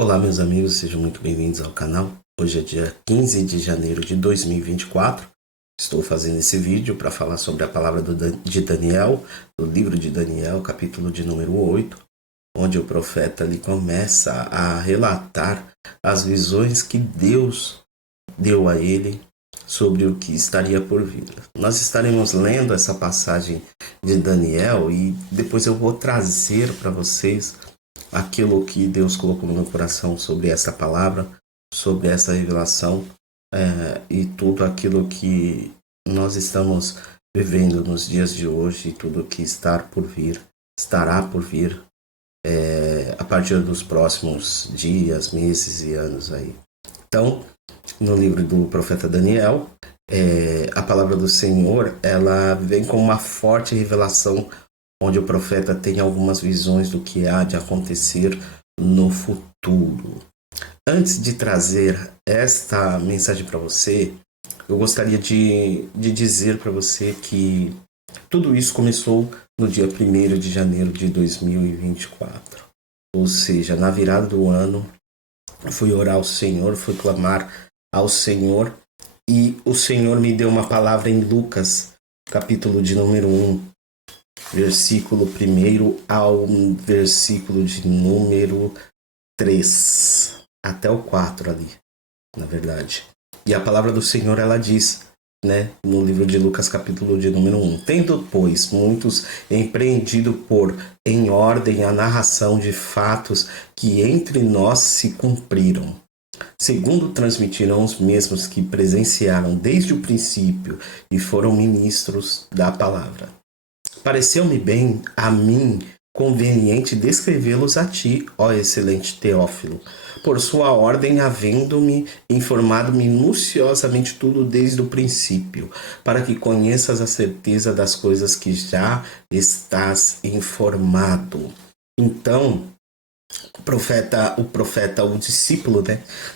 Olá, meus amigos, sejam muito bem-vindos ao canal. Hoje é dia 15 de janeiro de 2024. Estou fazendo esse vídeo para falar sobre a palavra de Daniel, do livro de Daniel, capítulo de número 8, onde o profeta ali começa a relatar as visões que Deus deu a ele sobre o que estaria por vir. Nós estaremos lendo essa passagem de Daniel e depois eu vou trazer para vocês aquilo que Deus colocou no meu coração sobre essa palavra, sobre essa revelação e tudo aquilo que nós estamos vivendo nos dias de hoje e tudo que estará por vir a partir dos próximos dias, meses e anos aí. Então, no livro do profeta Daniel, a palavra do Senhor, ela vem com uma forte revelação, onde o profeta tem algumas visões do que há de acontecer no futuro. Antes de trazer esta mensagem para você, eu gostaria de dizer para você que tudo isso começou no dia 1º de janeiro de 2024. Ou seja, na virada do ano, fui orar ao Senhor, fui clamar ao Senhor, e o Senhor me deu uma palavra em Lucas, capítulo de número 1, versículo 1 ao versículo de número 3, até o 4 ali, na verdade. E a palavra do Senhor, ela diz, no livro de Lucas, capítulo de número 1: Tendo, pois, muitos empreendido por em ordem a narração de fatos que entre nós se cumpriram, segundo transmitiram os mesmos que presenciaram desde o princípio e foram ministros da palavra. Pareceu-me bem a mim conveniente descrevê-los a ti, ó excelente Teófilo, por sua ordem, havendo-me informado minuciosamente tudo desde o princípio, para que conheças a certeza das coisas que já estás informado. Então, o discípulo,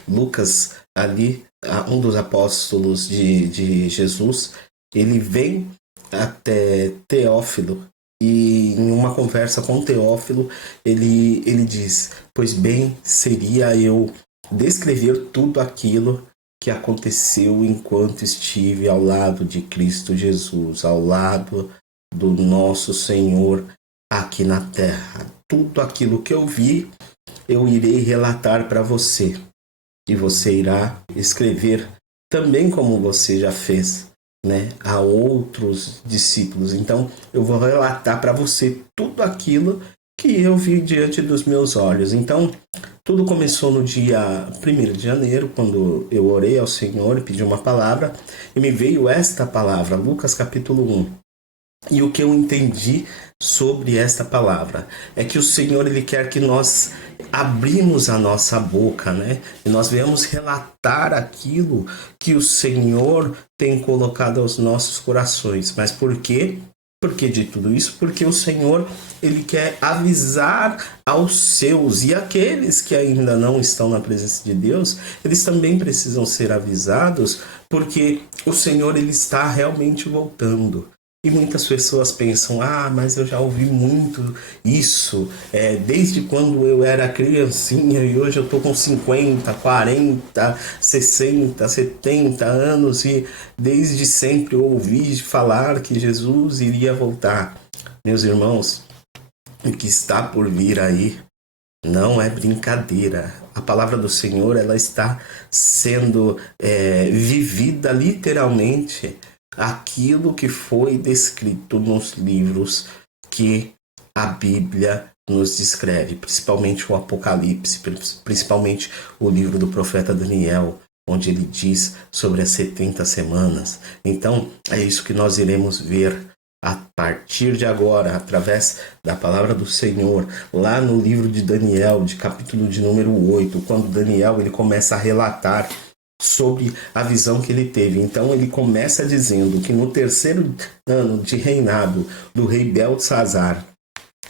Lucas, ali, um dos apóstolos de Jesus, ele vem até Teófilo, e em uma conversa com Teófilo, ele diz: pois bem, seria eu descrever tudo aquilo que aconteceu enquanto estive ao lado de Cristo Jesus, ao lado do nosso Senhor aqui na terra. Tudo aquilo que eu vi, eu irei relatar para você, e você irá escrever também como você já fez, a outros discípulos. Então, eu vou relatar para você tudo aquilo que eu vi diante dos meus olhos. Então, tudo começou no dia 1º de janeiro, quando eu orei ao Senhor e pedi uma palavra, e me veio esta palavra, Lucas capítulo 1. E o que eu entendi sobre esta palavra é que o Senhor, ele quer que nós abrimos a nossa boca, e nós venhamos relatar aquilo que o Senhor tem colocado aos nossos corações. Mas por quê? Por que de tudo isso? Porque o Senhor, ele quer avisar aos seus, e aqueles que ainda não estão na presença de Deus, eles também precisam ser avisados, porque o Senhor, ele está realmente voltando. E muitas pessoas pensam: mas eu já ouvi muito isso, desde quando eu era criancinha, e hoje eu estou com 50, 40, 60, 70 anos, e desde sempre eu ouvi falar que Jesus iria voltar. Meus irmãos, o que está por vir aí não é brincadeira. A palavra do Senhor, ela está sendo vivida literalmente, aquilo que foi descrito nos livros que a Bíblia nos descreve, principalmente o Apocalipse, principalmente o livro do profeta Daniel, onde ele diz sobre as 70 semanas. Então, é isso que nós iremos ver a partir de agora, através da palavra do Senhor, lá no livro de Daniel, de capítulo de número 8, quando Daniel, ele começa a relatar sobre a visão que ele teve. Então ele começa dizendo que no 3º ano de reinado do rei Beltesazar,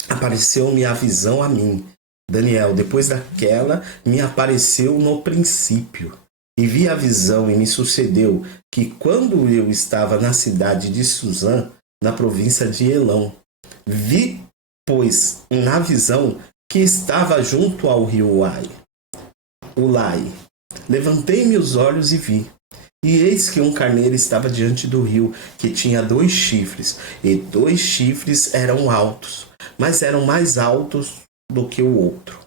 apareceu-me a visão a mim, Daniel, depois daquela me apareceu no princípio, e vi a visão, e me sucedeu que quando eu estava na cidade de Suzã, na província de Elão, vi, pois, na visão, que estava junto ao rio Uai, Ulai. Levantei meus olhos e vi. E eis que um carneiro estava diante do rio, que tinha 2 chifres, e 2 chifres eram altos, mas eram mais altos do que o outro,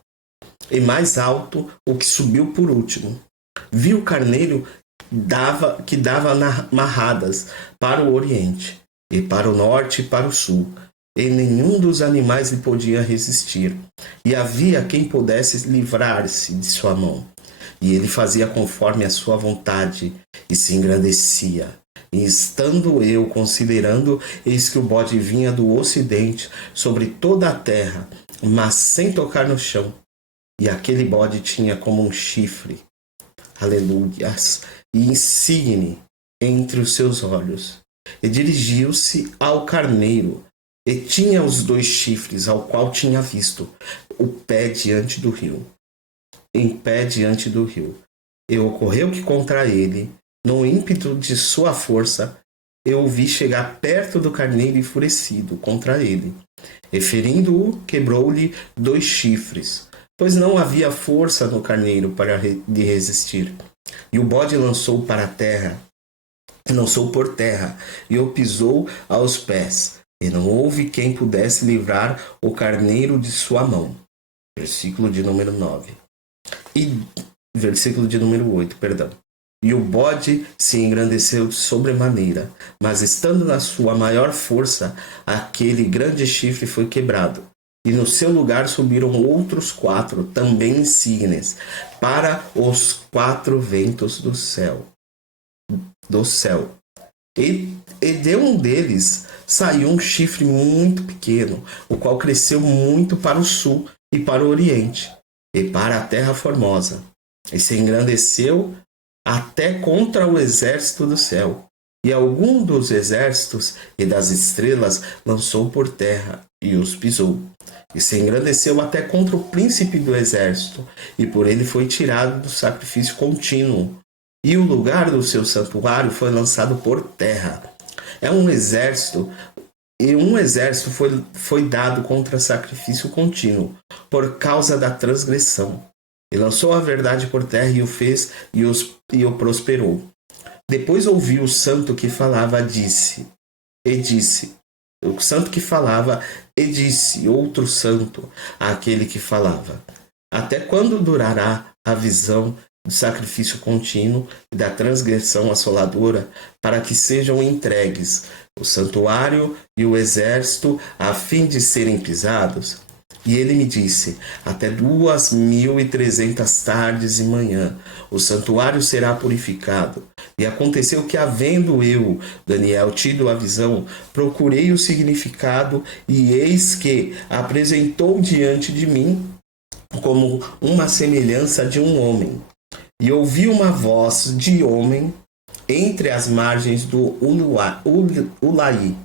e mais alto o que subiu por último. Vi o carneiro que dava marradas para o oriente, e para o norte e para o sul, e nenhum dos animais lhe podia resistir, e havia quem pudesse livrar-se de sua mão. E ele fazia conforme a sua vontade, e se engrandecia. E estando eu considerando, eis que o bode vinha do ocidente sobre toda a terra, mas sem tocar no chão. E aquele bode tinha como um chifre, aleluias, e insigne entre os seus olhos. E dirigiu-se ao carneiro, e tinha os 2 chifres, ao qual tinha visto, o pé diante do rio. Em pé diante do rio. E ocorreu que contra ele, no ímpeto de sua força, eu o vi chegar perto do carneiro enfurecido contra ele. E ferindo-o, quebrou-lhe 2 chifres, pois não havia força no carneiro para lhe resistir. E o bode lançou por terra, e o pisou aos pés, e não houve quem pudesse livrar o carneiro de sua mão. Versículo de número 9. E versículo de número 8, perdão. E o bode se engrandeceu de sobremaneira, mas estando na sua maior força, aquele grande chifre foi quebrado. E no seu lugar subiram outros 4, também insígnes, para os 4 ventos do céu. E de um deles saiu um chifre muito pequeno, o qual cresceu muito para o sul e para o oriente, e para a terra formosa, e se engrandeceu até contra o exército do céu, e algum dos exércitos e das estrelas lançou por terra, e os pisou, e se engrandeceu até contra o príncipe do exército, e por ele foi tirado do sacrifício contínuo, e o lugar do seu santuário foi lançado por terra. Um exército foi dado contra sacrifício contínuo, por causa da transgressão. E lançou a verdade por terra e o fez e o prosperou. Depois ouviu o santo que falava, o santo que falava e disse, outro santo, àquele que falava: até quando durará a visão do sacrifício contínuo e da transgressão assoladora, para que sejam entregues o santuário e o exército, a fim de serem pisados? E ele me disse: até 2.300 tardes e manhã o santuário será purificado. E aconteceu que, havendo eu, Daniel, tido a visão, procurei o significado, e eis que apresentou diante de mim como uma semelhança de um homem. E ouvi uma voz de homem entre as margens do Ulai,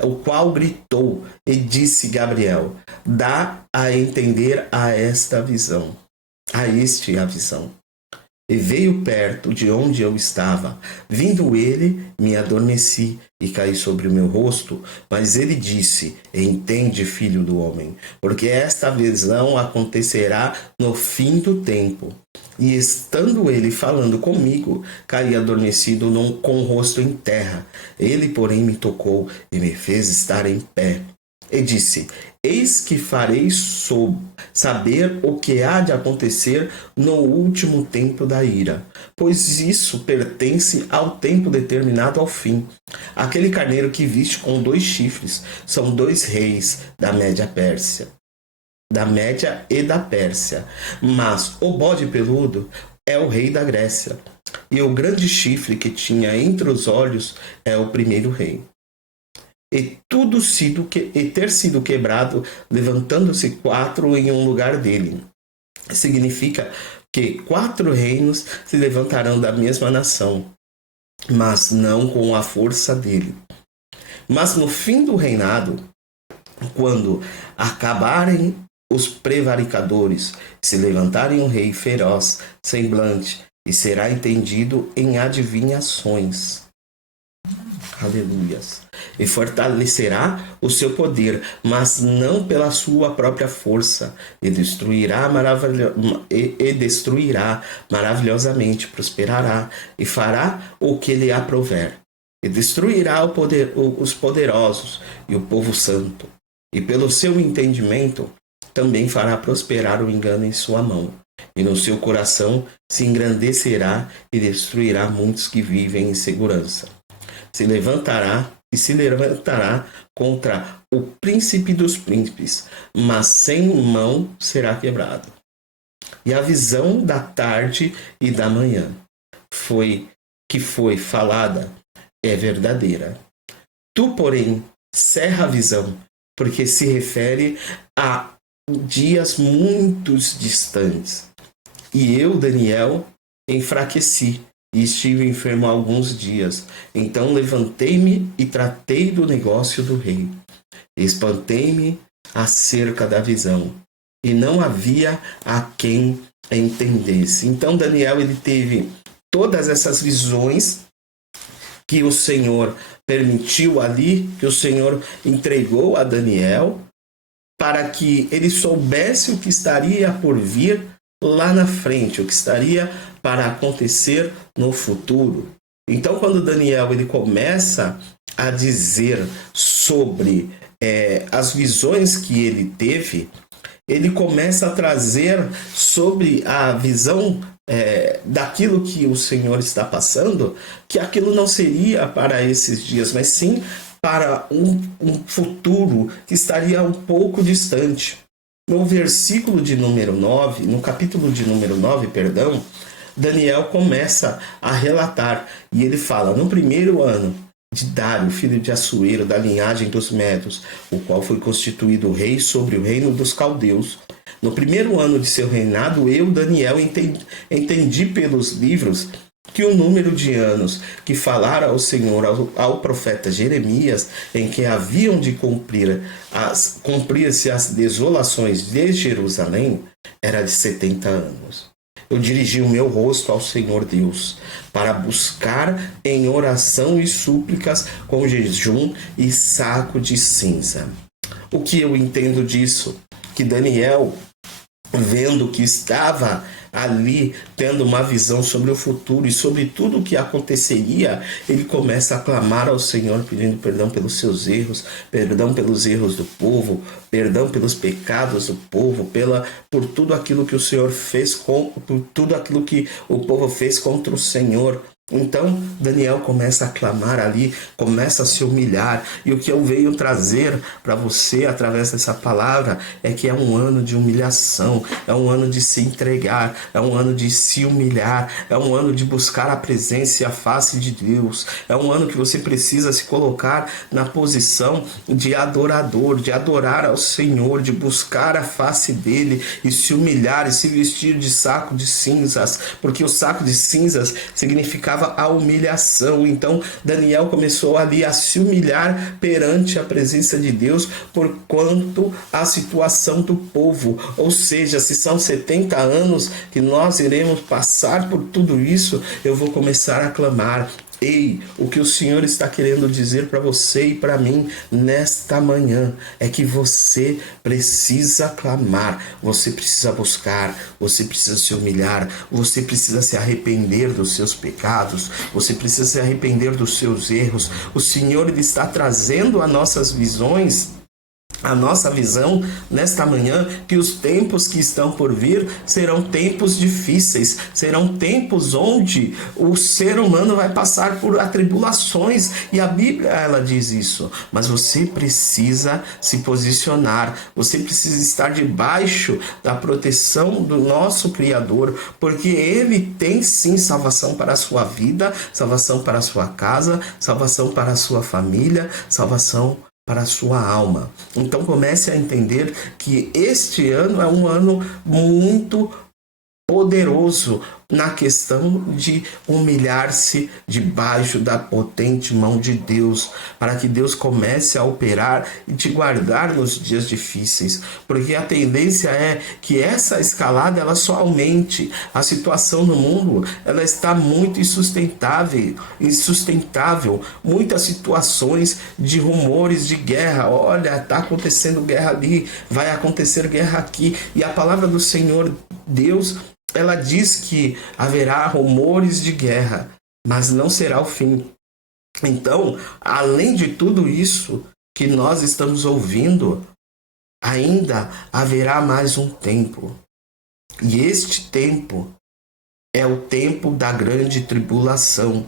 o qual gritou e disse: Gabriel, dá a entender a este a visão. E veio perto de onde eu estava. Vindo ele, me adormeci e caí sobre o meu rosto. Mas ele disse: entende, filho do homem, porque esta visão acontecerá no fim do tempo. E estando ele falando comigo, caí adormecido com o rosto em terra. Ele, porém, me tocou e me fez estar em pé. E disse: eis que farei saber o que há de acontecer no último tempo da ira, pois isso pertence ao tempo determinado ao fim. Aquele carneiro que viste com 2 chifres são 2 reis da Média e da Pérsia, mas o bode peludo é o rei da Grécia, e o grande chifre que tinha entre os olhos é o primeiro rei. E ter sido quebrado, levantando-se 4 em um lugar dele. Significa que 4 reinos se levantarão da mesma nação, mas não com a força dele. Mas no fim do reinado, quando acabarem os prevaricadores, se levantarem um rei feroz, semblante, e será entendido em adivinhações. Aleluias. E fortalecerá o seu poder, mas não pela sua própria força. E destruirá maravilhosamente, prosperará e fará o que lhe aprouver. E destruirá os poderosos e o povo santo. E pelo seu entendimento também fará prosperar o engano em sua mão. E no seu coração se engrandecerá e destruirá muitos que vivem em segurança. Se levantará contra o príncipe dos príncipes, mas sem mão será quebrado. E a visão da tarde e da manhã que foi falada é verdadeira. Tu, porém, cerra a visão, porque se refere a dias muito distantes. E eu, Daniel, enfraqueci e estive enfermo há alguns dias. Então levantei-me e tratei do negócio do rei. Espantei-me acerca da visão, e não havia a quem entendesse. Então Daniel, ele teve todas essas visões que o Senhor permitiu ali, que o Senhor entregou a Daniel, para que ele soubesse o que estaria por vir lá na frente, o que estaria para acontecer no futuro. Então, quando Daniel ele começa a dizer sobre as visões que ele teve, ele começa a trazer sobre a visão daquilo que o Senhor está passando, que aquilo não seria para esses dias, mas sim para um futuro que estaria um pouco distante. No versículo de número 9, no capítulo de número 9, Daniel começa a relatar, e ele fala: no primeiro ano de Dário, filho de Assuero, da linhagem dos Medos, o qual foi constituído rei sobre o reino dos caldeus. No primeiro ano de seu reinado, eu, Daniel, entendi pelos livros que o número de anos que falara ao Senhor, ao profeta Jeremias, em que haviam de cumprir-se as desolações de Jerusalém, era de 70 anos. Eu dirigi o meu rosto ao Senhor Deus, para buscar em oração e súplicas, com jejum e saco de cinza. O que eu entendo disso? Que Daniel, vendo que estava ali, tendo uma visão sobre o futuro e sobre tudo o que aconteceria, ele começa a clamar ao Senhor, pedindo perdão pelos seus erros, perdão pelos erros do povo, perdão pelos pecados do povo, por tudo aquilo que o Senhor fez, por tudo aquilo que o povo fez contra o Senhor. Então Daniel começa a clamar ali, começa a se humilhar, e o que eu venho trazer para você através dessa palavra é que é um ano de humilhação, é um ano de se entregar, é um ano de se humilhar, é um ano de buscar a presença e a face de Deus, é um ano que você precisa se colocar na posição de adorador, de adorar ao Senhor, de buscar a face dele e se humilhar e se vestir de saco de cinzas, porque o saco de cinzas significa a humilhação. Então Daniel começou ali a se humilhar perante a presença de Deus por quanto à situação do povo. Ou seja, se são 70 anos que nós iremos passar por tudo isso, eu vou começar a clamar: ei, o que o Senhor está querendo dizer para você e para mim nesta manhã é que você precisa clamar, você precisa buscar, você precisa se humilhar, você precisa se arrepender dos seus pecados, você precisa se arrepender dos seus erros. O Senhor, ele está trazendo as nossas visões, a nossa visão nesta manhã, que os tempos que estão por vir serão tempos difíceis, serão tempos onde o ser humano vai passar por atribulações, e a Bíblia, ela diz isso, mas você precisa se posicionar, você precisa estar debaixo da proteção do nosso Criador, porque Ele tem sim salvação para a sua vida, salvação para a sua casa, salvação para a sua família, salvação para a sua alma. Então comece a entender que este ano é um ano muito poderoso na questão de humilhar-se debaixo da potente mão de Deus, para que Deus comece a operar e te guardar nos dias difíceis, porque a tendência é que essa escalada ela só aumente. A situação no mundo ela está muito insustentável, muitas situações de rumores de guerra. Olha, está acontecendo guerra ali, vai acontecer guerra aqui, e a palavra do Senhor Deus, ela diz que haverá rumores de guerra, mas não será o fim. Então, além de tudo isso que nós estamos ouvindo, ainda haverá mais um tempo. E este tempo é o tempo da grande tribulação.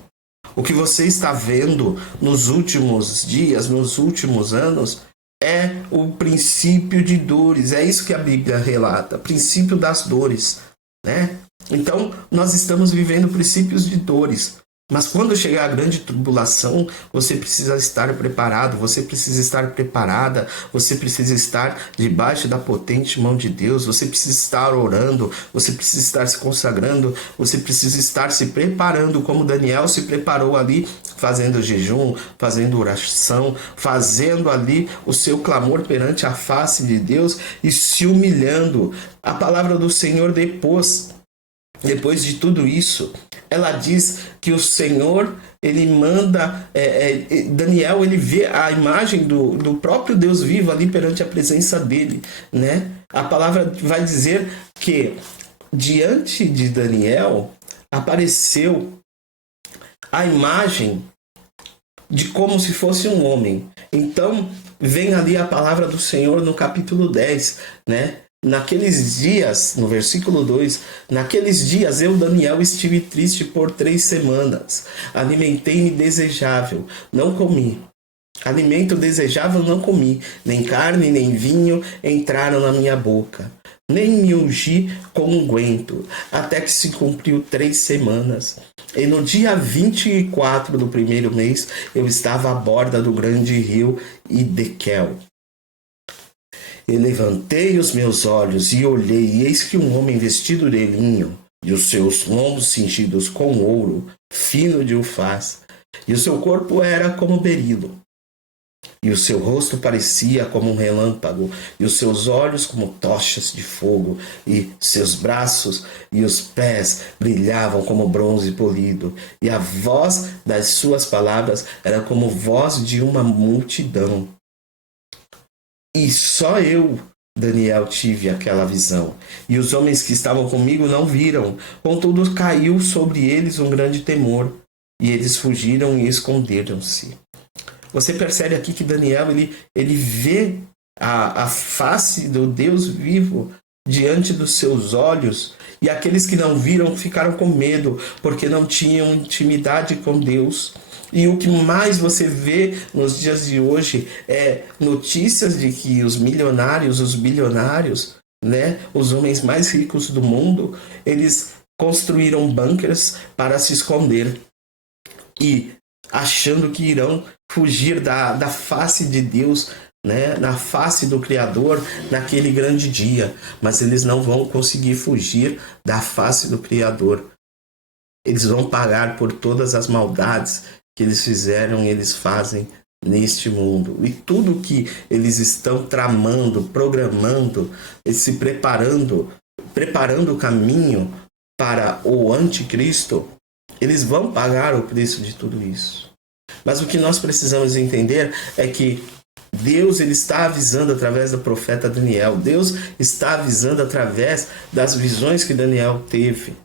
O que você está vendo nos últimos dias, nos últimos anos, é o princípio de dores. É isso que a Bíblia relata, princípio das dores, né? Então, nós estamos vivendo princípios de dores. Mas quando chegar a grande tribulação, você precisa estar preparado, você precisa estar preparada, você precisa estar debaixo da potente mão de Deus, você precisa estar orando, você precisa estar se consagrando, você precisa estar se preparando, como Daniel se preparou ali, fazendo jejum, fazendo oração, fazendo ali o seu clamor perante a face de Deus e se humilhando. A palavra do Senhor depois de tudo isso, ela diz que o Senhor, ele manda, Daniel, ele vê a imagem do próprio Deus vivo ali perante a presença dele, né? A palavra vai dizer que diante de Daniel apareceu a imagem de como se fosse um homem. Então, vem ali a palavra do Senhor no capítulo 10, né? Naqueles dias, no versículo 2, naqueles dias eu, Daniel, estive triste por 3 semanas. Alimentei-me desejável, não comi. Alimento desejável não comi, nem carne, nem vinho entraram na minha boca. Nem me ungi com unguento, até que se cumpriu 3 semanas. E no dia 24 do primeiro mês, eu estava à borda do grande rio Idequel. E levantei os meus olhos e olhei, e eis que um homem vestido de linho, e os seus lombos cingidos com ouro, fino de ufaz, e o seu corpo era como berilo, e o seu rosto parecia como um relâmpago, e os seus olhos como tochas de fogo, e seus braços e os pés brilhavam como bronze polido, e a voz das suas palavras era como voz de uma multidão. E só eu, Daniel, tive aquela visão. E os homens que estavam comigo não viram. Contudo, caiu sobre eles um grande temor. E eles fugiram e esconderam-se. Você percebe aqui que Daniel, ele vê a face do Deus vivo diante dos seus olhos. E aqueles que não viram ficaram com medo, porque não tinham intimidade com Deus. E o que mais você vê nos dias de hoje é notícias de que os milionários, os bilionários, né, os homens mais ricos do mundo, eles construíram bunkers para se esconder e achando que irão fugir da face de Deus, né, na face do Criador naquele grande dia, mas eles não vão conseguir fugir da face do Criador. Eles vão pagar por todas as maldades que eles fizeram e eles fazem neste mundo. E tudo que eles estão tramando, programando, se preparando o caminho para o anticristo, eles vão pagar o preço de tudo isso. Mas o que nós precisamos entender é que Deus, ele está avisando através do profeta Daniel. Deus está avisando através das visões que Daniel teve.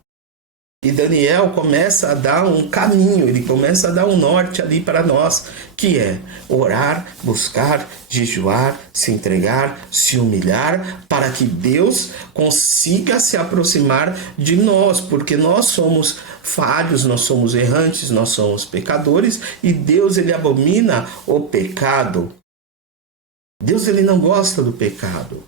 E Daniel começa a dar um caminho, ele começa a dar um norte ali para nós, que é orar, buscar, jejuar, se entregar, se humilhar, para que Deus consiga se aproximar de nós, porque nós somos falhos, nós somos errantes, nós somos pecadores, e Deus, ele abomina o pecado. Deus, ele não gosta do pecado.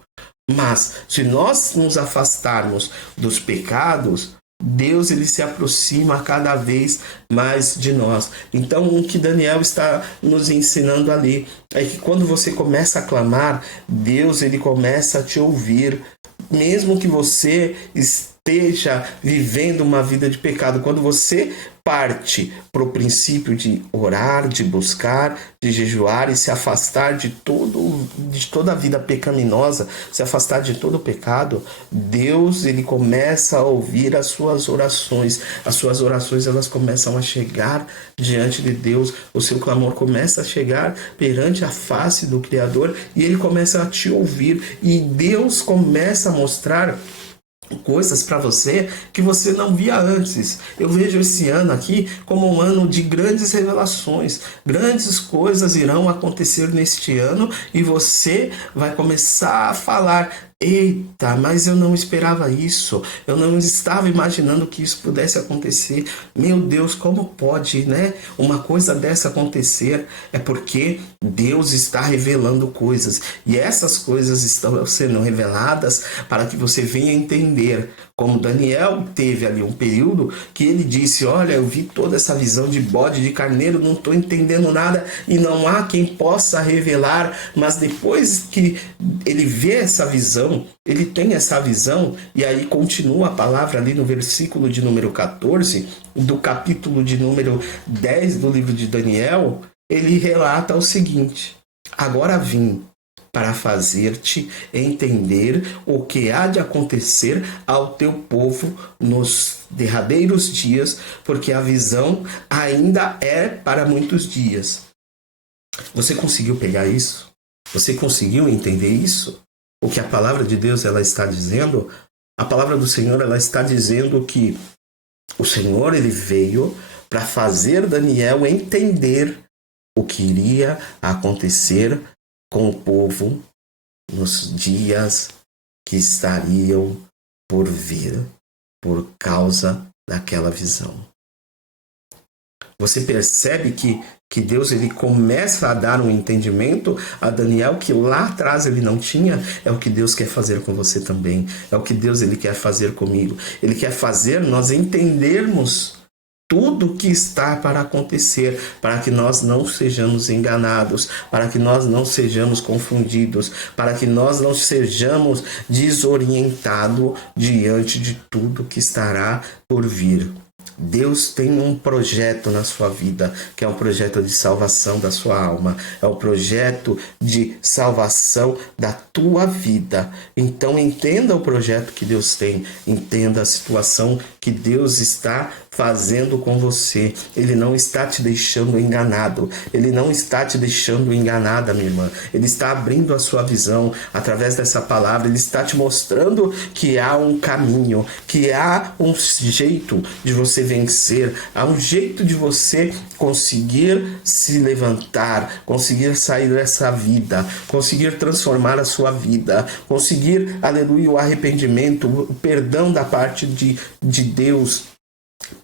Mas se nós nos afastarmos dos pecados, Deus, ele se aproxima cada vez mais de nós. Então, o que Daniel está nos ensinando ali é que quando você começa a clamar, Deus, ele começa a te ouvir. mesmo que você esteja vivendo uma vida de pecado, quando você parte para o princípio de orar, de buscar, de jejuar e se afastar de toda a vida pecaminosa, se afastar de todo o pecado, Deus, ele começa a ouvir as suas orações. As suas orações, elas começam a chegar diante de Deus. O seu clamor começa a chegar perante a face do Criador e ele começa a te ouvir. E Deus começa a mostrar coisas para você que você não via antes. Eu vejo esse ano aqui como um ano de grandes revelações. Grandes coisas irão acontecer neste ano e você vai começar a falar: eita, mas eu não esperava isso. Eu não estava imaginando que isso pudesse acontecer. Meu Deus, como pode, né? Uma coisa dessa acontecer? É porque Deus está revelando coisas. E essas coisas estão sendo reveladas para que você venha entender. Como Daniel teve ali um período que ele disse: olha, eu vi toda essa visão de bode, de carneiro, não estou entendendo nada e não há quem possa revelar. Mas depois que ele vê essa visão, ele tem essa visão, e aí continua a palavra ali no versículo de número 14, do capítulo de número 10 do livro de Daniel, ele relata o seguinte: agora vim para fazer-te entender o que há de acontecer ao teu povo nos derradeiros dias, porque a visão ainda é para muitos dias. Você conseguiu pegar isso? Você conseguiu entender isso? O que a palavra de Deus ela está dizendo? A palavra do Senhor ela está dizendo que o Senhor ele veio para fazer Daniel entender o que iria acontecer com o povo nos dias que estariam por vir, por causa daquela visão. Você percebe que Deus ele começa a dar um entendimento a Daniel que lá atrás ele não tinha. É o que Deus quer fazer com você também. É o que Deus ele quer fazer comigo. Ele quer fazer nós entendermos tudo que está para acontecer, para que nós não sejamos enganados, para que nós não sejamos confundidos, para que nós não sejamos desorientados diante de tudo que estará por vir. Deus tem um projeto na sua vida, que é um projeto de salvação da sua alma, é o projeto de salvação da tua vida. Então entenda o projeto que Deus tem, entenda a situação que Deus está fazendo com você. Ele não está te deixando enganado, ele não está te deixando enganada, minha irmã. Ele está abrindo a sua visão através dessa palavra, ele está te mostrando que há um caminho, que há um jeito de você vencer, há um jeito de você conseguir se levantar, conseguir sair dessa vida, conseguir transformar a sua vida, conseguir, aleluia, o arrependimento, o perdão da parte de Deus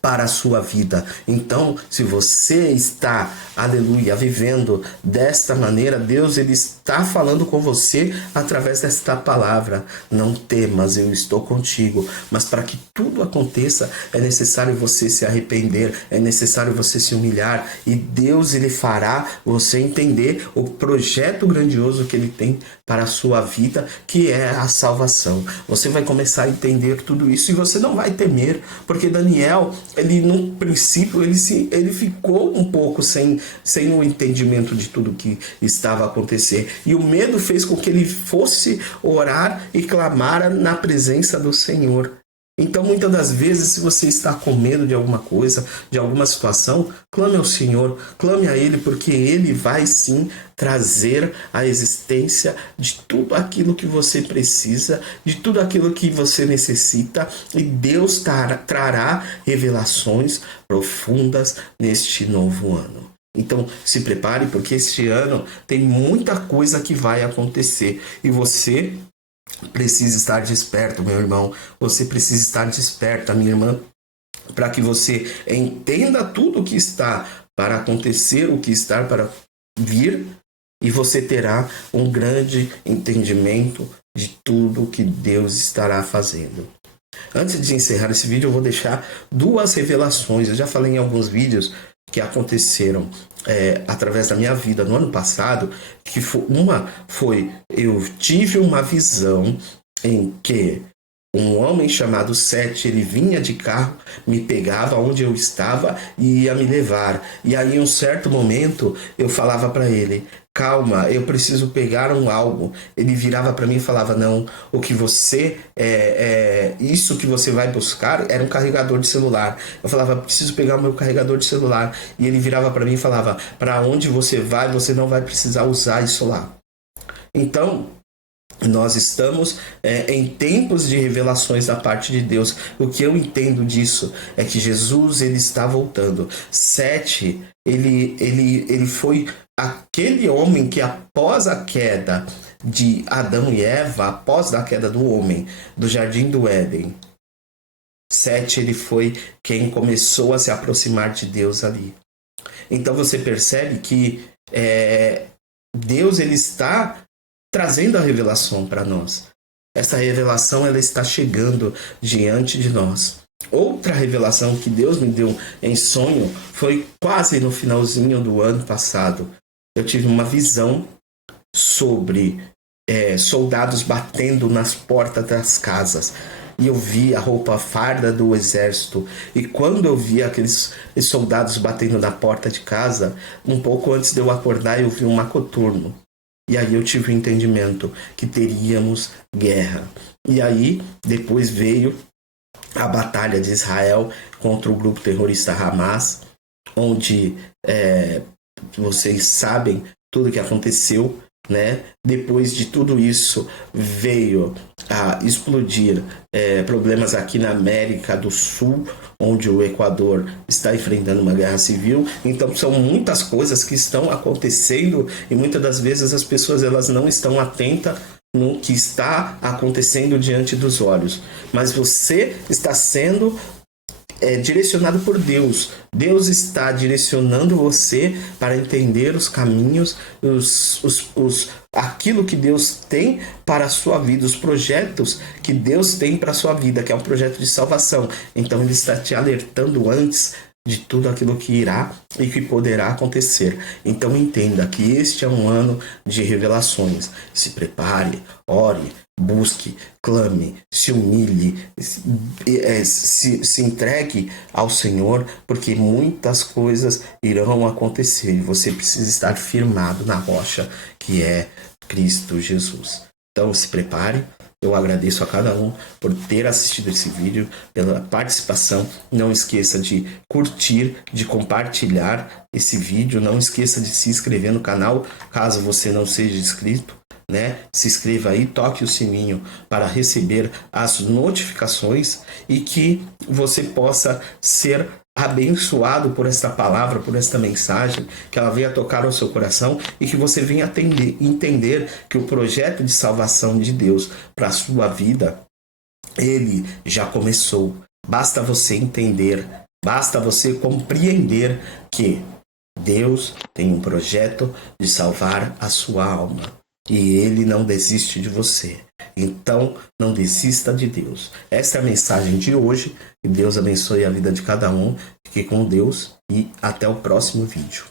para a sua vida. Então, se você está, aleluia, vivendo desta maneira, Deus ele está falando com você através desta palavra. Não temas, eu estou contigo. Mas para que tudo aconteça, é necessário você se arrepender, é necessário você se humilhar, e Deus ele fará você entender o projeto grandioso que ele tem para a sua vida, que é a salvação. Você vai começar a entender tudo isso e você não vai temer, porque Daniel, ele no princípio, ele ficou um pouco sem o entendimento de tudo que estava a acontecer. E o medo fez com que ele fosse orar e clamar na presença do Senhor. Então, muitas das vezes, se você está com medo de alguma coisa, de alguma situação, clame ao Senhor, clame a Ele, porque Ele vai sim trazer a existência de tudo aquilo que você precisa, de tudo aquilo que você necessita, e Deus trará revelações profundas neste novo ano. Então, se prepare, porque este ano tem muita coisa que vai acontecer, e você precisa estar desperto, meu irmão. Você precisa estar desperta, minha irmã, para que você entenda tudo o que está para acontecer, o que está para vir, e você terá um grande entendimento de tudo que Deus estará fazendo. Antes de encerrar esse vídeo, eu vou deixar duas revelações. Eu já falei em alguns vídeos que aconteceram através da minha vida no ano passado, que uma foi, eu tive uma visão em que um homem chamado Sete, ele vinha de carro, me pegava onde eu estava e ia me levar. E aí, em um certo momento, eu falava para ele: calma, eu preciso pegar um algo. Ele virava para mim e falava: não, o que você isso que você vai buscar era um carregador de celular. Eu falava: preciso pegar o meu carregador de celular. E ele virava para mim e falava: para onde você vai, você não vai precisar usar isso lá. Então, nós estamos em tempos de revelações da parte de Deus. O que eu entendo disso é que Jesus, ele está voltando. Sete, ele foi aquele homem que após a queda de Adão e Eva, após a queda do homem do Jardim do Éden, Sete, ele foi quem começou a se aproximar de Deus ali. Então você percebe que Deus, ele está trazendo a revelação para nós. Essa revelação, ela está chegando diante de nós. Outra revelação que Deus me deu em sonho foi quase no finalzinho do ano passado. Eu tive uma visão sobre soldados batendo nas portas das casas. E eu vi a roupa farda do exército. E quando eu vi aqueles soldados batendo na porta de casa, um pouco antes de eu acordar, eu vi um macoturno. E aí eu tive o entendimento que teríamos guerra. E aí depois veio a batalha de Israel contra o grupo terrorista Hamas, onde vocês sabem tudo o que aconteceu, né? Depois de tudo isso veio a explodir problemas aqui na América do Sul, onde o Equador está enfrentando uma guerra civil. Então são muitas coisas que estão acontecendo e muitas das vezes as pessoas, elas não estão atentas no que está acontecendo diante dos olhos. Mas você está sendo direcionado por Deus. Deus está direcionando você para entender os caminhos, aquilo que Deus tem para a sua vida, os projetos que Deus tem para a sua vida, que é um projeto de salvação. Então ele está te alertando antes de tudo aquilo que irá e que poderá acontecer. Então entenda que este é um ano de revelações. Se prepare, ore, busque, clame, se humilhe, se entregue ao Senhor, porque muitas coisas irão acontecer e você precisa estar firmado na rocha que é Cristo Jesus. Então se prepare. Eu agradeço a cada um por ter assistido esse vídeo, pela participação. Não esqueça de curtir, de compartilhar esse vídeo. Não esqueça de se inscrever no canal, caso você não seja inscrito, né? Se inscreva aí, toque o sininho para receber as notificações e que você possa ser abençoado por esta palavra, por esta mensagem, que ela venha tocar ao seu coração e que você venha entender que o projeto de salvação de Deus para a sua vida, ele já começou. Basta você entender, basta você compreender que Deus tem um projeto de salvar a sua alma e ele não desiste de você. Então, não desista de Deus. Essa é a mensagem de hoje. Que Deus abençoe a vida de cada um. Fique com Deus e até o próximo vídeo.